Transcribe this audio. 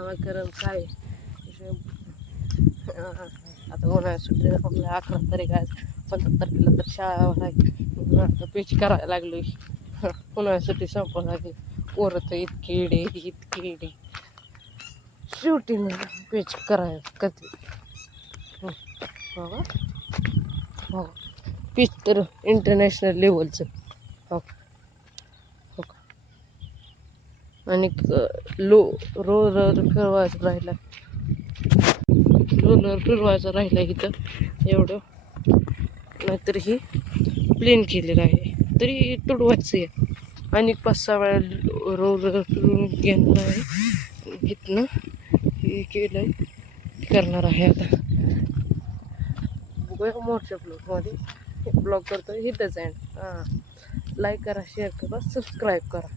कारण काय आता उन्हाळ्यात सुट्टी आपल्या 11 तारीख आज 15 तारखेला तर शाळा आहे. आता पेच करायला लागलो उन्हाळ्यात सुट्टी संपवून आली. पोरं तर इतके इडे शेवटी मग पेच करायला कधी बाबा हो पीच तर इंटरनॅशनल लेवलचं हो हो आणि रोलर फिरवायचं राहिला इथं एवढं नाहीतर ही प्लेन केलेलं आहे तरी तुडवायचं आहे आणि 5-6 वेळा रोलर फिरवून घेणार आहे. इथनं हे केलं करणार आहे आता बघूया मोठ्या ब्लॉगमध्ये ब्लॉग करतो इथंच आहे. हां लाईक करा शेअर करा सबस्क्राईब करा.